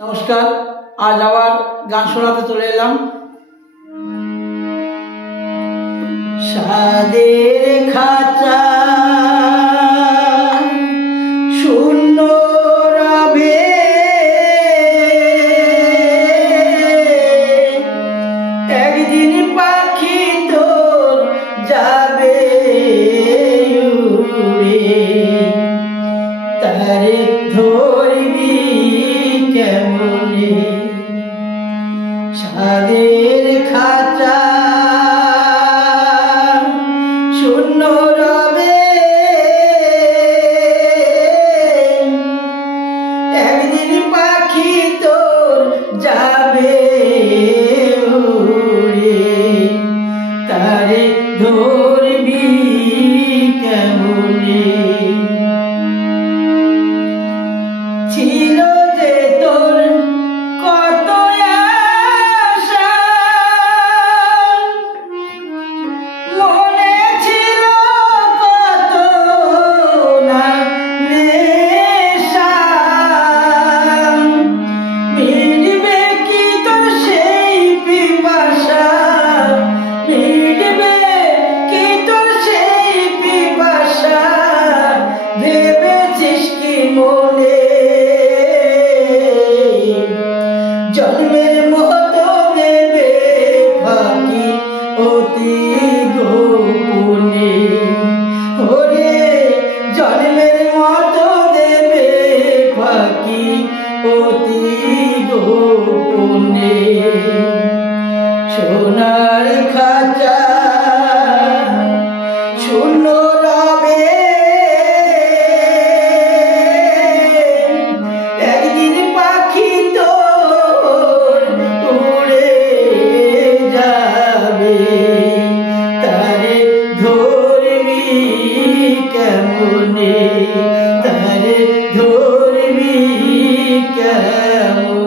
নমস্কার, আজ আবার গান শোনাতে চলে এলাম। সাদের খাঁচা শূন্য রবে, একদিন পাখি তোর যাবে উড়ে, তারে ধরবি কেমনে? সাদের খাঁচা শূন্য রবে, একদিন পাখি তোর যাবে উড়ে, তারে ধরবি কেমনে? ছিল যে তোর কত আশা, মনে ছিল কত না নেশা, মিটবে কি তোর সেই পিপাসা? মিটবে কি তোর সেই পিপাসা? ভেবেছিস কি মনে জন্মের মতো দেবে ফাঁকি অতি গোপনে? ওরে জন্মের মতো দেবে ফাঁকি অতি গোপনে। সোনার খাঁচা শূন্য রবে, একদিন পাখি তোর উড়ে যাবে, তারে ধরবি কেমনে? তারে ধরবি কেমনে?